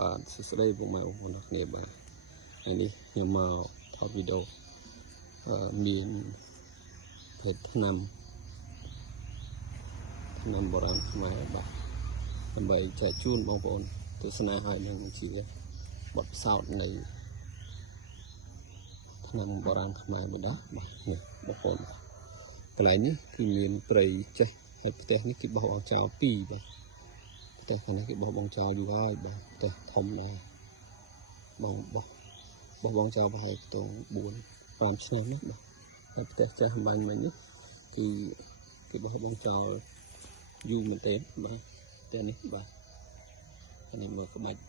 បាទសួស្តីពុកម៉ែបងប្អូនទាំងគ្នាបាទថ្ងៃនេះខ្ញុំមកថតវីដេអូមានភេទថ្នាំបុរាណខ្មែរបាទដើម្បីចែកជូនបងប្អូនទស្សនាឲ្យនឹងជាបទពិសោធន៍នៃថ្នាំបុរាណខ្មែរម្ដងបាទនេះបងប្អូនកន្លែងនេះគឺមានព្រៃចេះហើយផ្ទះនេះគេបោះចោល2បាទផ្ទះខាងនេះគេបោះបងចោលយូរហើយបាទផ្ទះធំដែរបងចោលប្រហែលទៅ4-5 ឆ្នាំណាបាទហើយផ្ទះចេះបាញ់មិញនេះគឺគេបោះបងចោលយូរមែនទេបាទផ្ទះនេះបាទនេះមើលក្បាច់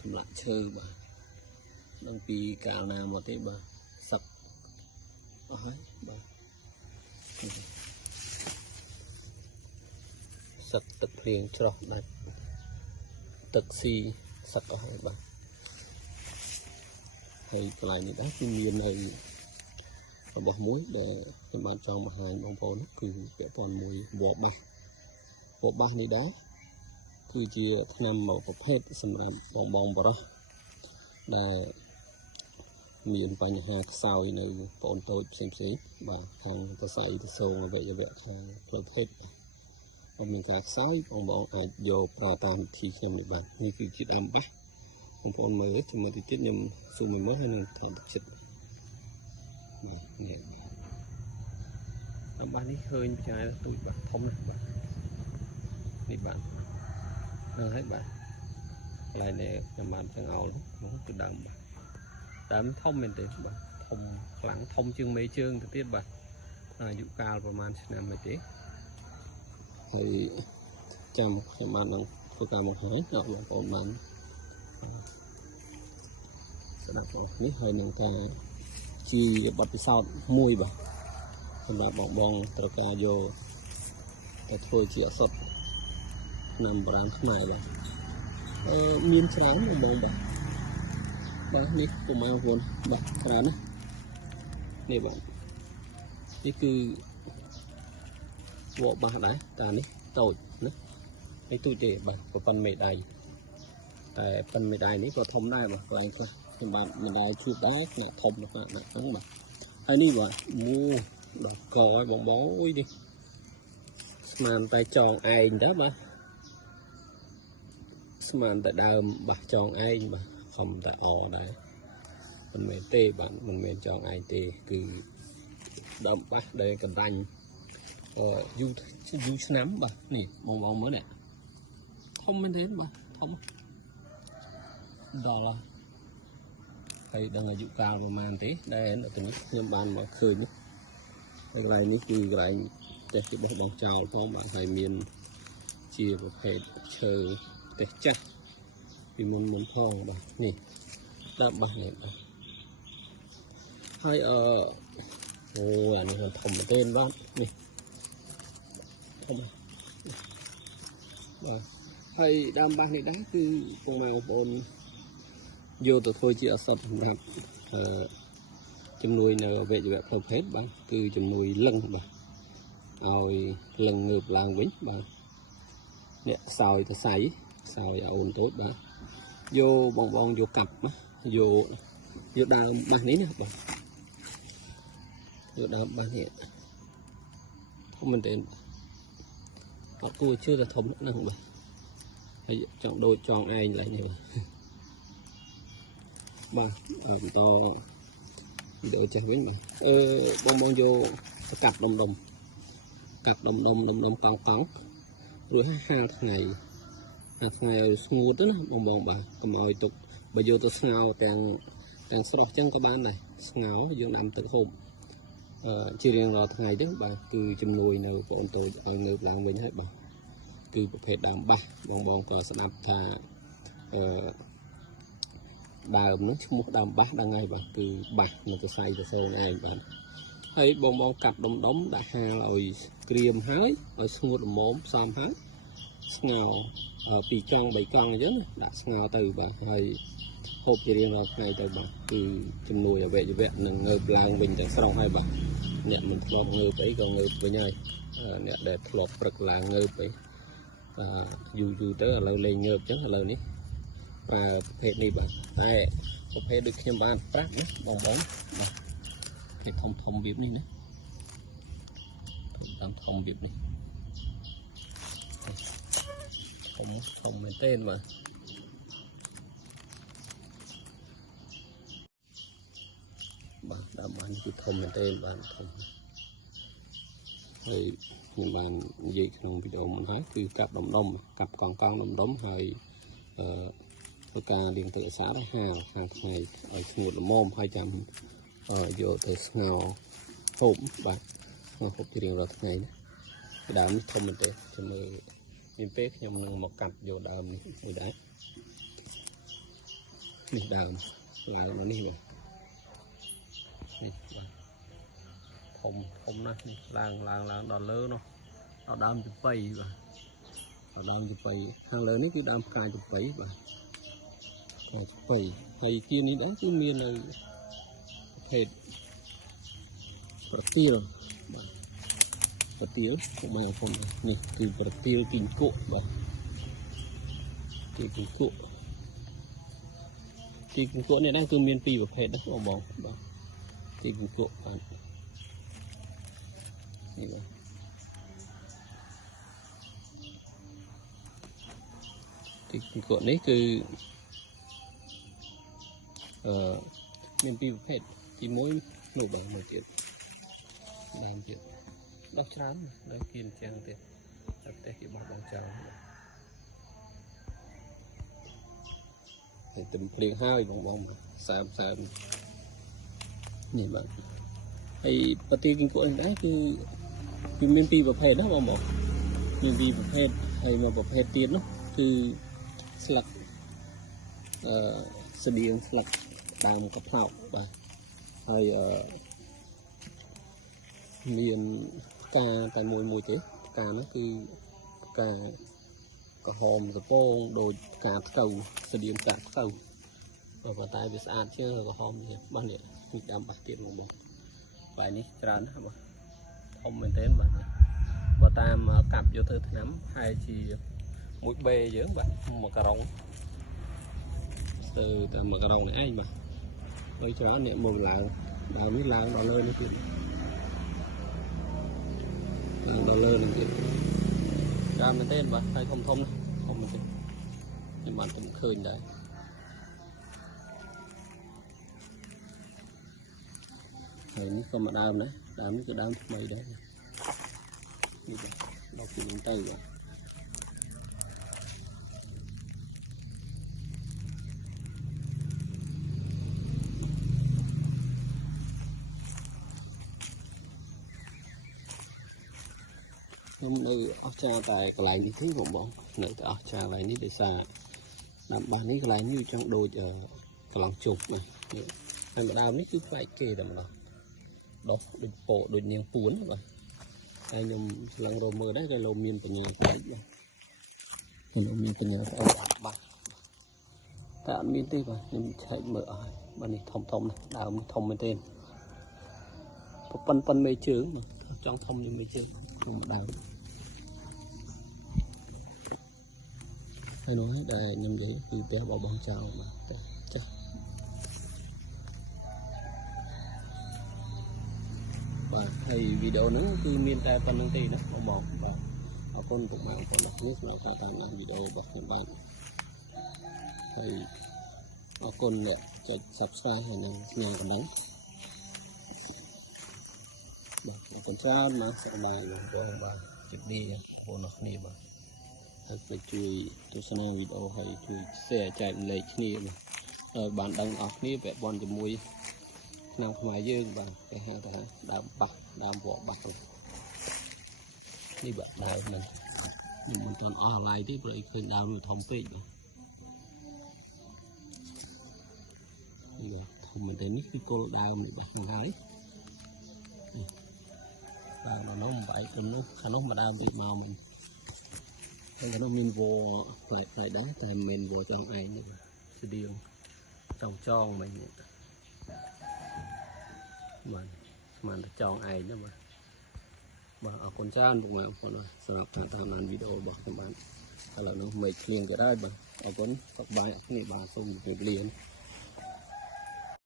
ចម្លាក់ឈើបាទដល់ពីកាលណាមកទេបាទសឹកអស់ហើយបាទសឹកទឹកភ្លៀងច្រោះដាច់ទឹកស៊ីសឹកអស់ហើយបាទហើយកន្លែងនេះដែរគឺមាននៅរបស់មួយដែលខ្ញុំបានចង់បង្ហាញបងប្អូនគឺពាក់ព័ន្ធមួយវល្លិបាសនេះដែរគឺជាថ្នាំមួយប្រភេទសម្រាប់បងបរោះដែលមានបញ្ហាខ្សោយនៅប្អូនតូចផ្សេងបាទខាងប្រស័យទៅសងអវយវៈខាងផ្លូវភេទបើមានការខ្សោយបងអាចយកប្រើតាមវិធីខ្ញុំនេះបាទនេះគឺជាដើមបាសបងប្អូនមើលជាមួយតិចខ្ញុំស៊ូមមកហើយនឹងថែមទឹកចិត្តនេះដើមបាសនេះឃើញចាយទូចបាទធំណាស់បាទនេះបាទនឹងហើយបាទកន្លែងនេះខ្ញុំបានចង់អោលនោះគឺដើមបាទដើមធំមែនទេបាទធំខ្លាំងធំជាងមេជើងទៅទៀតបាទអាយុកាលប្រហែលឆ្នាំមិនទេហើយចាំខ្ញុំបាននឹងធ្វើការបង្ហាញដល់បងប្អូនបានស្ដាប់នេះហើយនឹងការជាបទពិសោធន៍មួយបាទសម្រាប់បងត្រូវការយកទៅធ្វើជាអសត់ថ្នាំបុរាណខ្មែរបាទមានច្រើនបងបាទនេះពុំមកបងប្អូនបាទច្រើនណានេះបាទនេះគឺវល្លិបាសដែរតានេះតូចណានេះទូចទេបាទប៉ុណ្ណមេដៃតែប៉ុណ្ណមេដៃនេះក៏ធំដែរបាទកន្លែងខ្លះខ្ញុំបាទមេដៃជួបដែរខ្នាតធំខ្នាតហ្នឹងបាទហើយនេះបាទដល់កឲ្យបងអុយនេះស្មានតែចងឯងទៅបាទស្មានតែដើមបាសចងឯងបាទខំតែអដែរមិនមែនទេបាទមិនមែនចងឯងទេគឺដើមបាសដែលកណ្ដាញ់យូរឆ្នាំបាទនេះបងមើលនេះធំមែនទេបាទធំដល់ហើយដឹងអាយុកាលប្រហែលទេដែលនៅទីនេះខ្ញុំបានមកឃើញនេះកន្លែងនេះគឺកន្លែងចេះគេបោះបងចោលផងបាទហើយមានជាប្រភេទឈើទេសចាស់ពីមុនផងបាទនេះដើមបាសនេះបាទហើយអានេះធំមែនទេបាទនេះធំបាទហើយដើមបាសនេះដែរគឺបងប្អូនយកទៅធ្វើជាអសត់សម្រាប់ជំនួយនៅអវយវៈផ្លូវភេទបាទគឺជំនួយលឹងបាទឲ្យលឹងងើបឡើងវិញបាទអ្នកខ្សោយទៅសៃខ្សោយឲ្យអូនតូចបាទយកបងយកកាប់ណាយកដើមបាសនេះណាបាទយកដើមបាសនេះធំមែនទេអត់គួរជឿថាធំហ្នឹងបាទហើយចង់ដូចចងឯងឡើងនេះបាទបន្តវីដេអូចេះវិញបាទបងយកទៅកាត់ដុំកាត់ដុំកោងរួចហាលថ្ងៃឲ្យស្ងួតទៅណាបងបាទកុំឲ្យទុកបើយកទៅស្ងោរទាំងស្រស់ចឹងក៏បានដែរស្ងោរយើងដាំទឹកហូបជារៀងរាល់ថ្ងៃទេបាទគឺជំនួយនៅបងតូចឲ្យងើបឡើងវិញហើយបាទគឺប្រភេទដើមបាសបងក៏ស្ដាប់ថាដើមនោះឈ្មោះដើមបាសដឹងហើយបាទគឺបាសនៅទៅសៃទៅសូនឯងបាទហើយបងកាត់ដុំដាក់ហាលឲ្យក្រៀមហើយឲ្យស្ងួតល្មមផ្សំហើយស្ងោរ2កង់3កង់អញ្ចឹងដាក់ស្ងោរទៅបាទហើយហូបជារៀងរាល់ថ្ងៃទៅបាទគឺជំនួយអវយវៈនឹងងើបឡើងវិញទាំងស្រុងហើយបាទអ្នកមិនធ្លាប់ងើបអីក៏ងើបវិញហើយអ្នកដែលធ្លាប់ព្រឹកឡើងងើបអី dù tới là lâu lên ngợp chứ là lâu ní và phê này bạn đây phê được thêm bàn phát nữa bóng bóng cái thông thông biếp này thông biếp này không mấy tên mà bạn đã bán cái thông mấy tên bạn thông thì những bạn gì trong video mình thấyคือcặp đồng đông cặp con đồng đống hay ca liên hệ xã đó hàng ngày ở một là mồm 200 vô từ ngào hộp bạn hộp chỉ riêng vào ngày đấy cái đám thông mình để cho mình miền tây nhom một cặp vô đàm này đấy đi đàm rồi nó đi không này làng đòn lớn nó đam chụp bay và đam chụp bay hàng lớn ấy cái đam cài chụp bay và chụp bay thầy kia ní đó cứ miền này thầy tiêu của mày không này từ tiêu kinh cộ và kinh cộ này đang từ miền Pì và phê đất ở bóng kinh cộ bạn kinh cộ này cứ miền Pì và phê chỉ mỗi nổi bật một chuyện làm chuyện đau chán đau kiên trang tiền đặt tay cái bọc bằng chào thì tìm liền hai bong xem nhìn bạn hay party kinh của anh đấyคือmiền Pìประเภทนะบองmiền Pìประเภทhay màประเภทtiền đóคือสลักเสบียงสลักตามกระเพราไปhay miền cà tại mùi chứ cà nó cứ cà có hòm rồi bông đồ cà cầu sử dụng cà cầu và tại vì sạch chứ có hòm gì bao nhiêu mình đảm bảo tiền của mình vậy ní tràn hả không mình tên mà và tam cặp vô thư nắm hai chỉ mũi bê dưỡng bạn một cà rong từ một cà rong này anh mà tôi cho nó niệm mừng là đào mít lang đào lên nó đào lên này kia ra mình tên bạn hay không thông không mình tên nhưng bạn cũng khơi đấy này nó không mà đam đấy đam cái đam mày đấy như vậy đào cái tay rồi hôm nay ở cha tại cái lại như thế không bọn này ở cha lại như để xa làm bànนี้cái lại như trong đôi cái lòng chụp này hay mà đàoนี้cứ phải kê đầm đó đó đôi bộ đôi niềng cuốn rồi hay nhầm lần rồi mơ đấy cái lô miên của nhà phải lô miên của nhà phải bạc tại ăn miên tây rồi nhưng chạy mở bên này thông này đào mới thông bên tên phân mê chướng mà trong thông như mê chướng không mà đào hay nói đây nhầm vậy từ té vào bóng chào mà chắc và thầy video nó cứ miên ta con nông tì đó không mọc và con cũng mang con nước lại thao tác làm video bật lên bài thầy con nè chạy subscribe hay nhà còn đánh còn sao mà sẽ bài rồi bài chụp đi hồ nó này mà thật là chui tôi sẽ nói video hay chui xe chạy lấy này mà bạn đang ở này vẽ bọn cho mùi nào ngoài dương và cái hàng ta đam vỏ bạc rồi đi bạn đào mình còn online tiếp rồi khơi đào rồi thông tin rồi mình thấy cái cô đào mình bạc gái và nó không phải nó mà đào bị màu mình cái nó mình vô phải đá tại mình vô trong ai nữa thì điều trong tròn mình mà nó tròn ai nữa mà បាទអរគុណច្រើនពុកម៉ែបងប្អូនសម្រាប់ការតាមដានវីដេអូរបស់ខ្ញុំបាទឥឡូវនោះមេឃភ្លៀងក៏ដែរបាទអរគុណសប្បាយអរគ្នាបាទសូមជម្រាបលា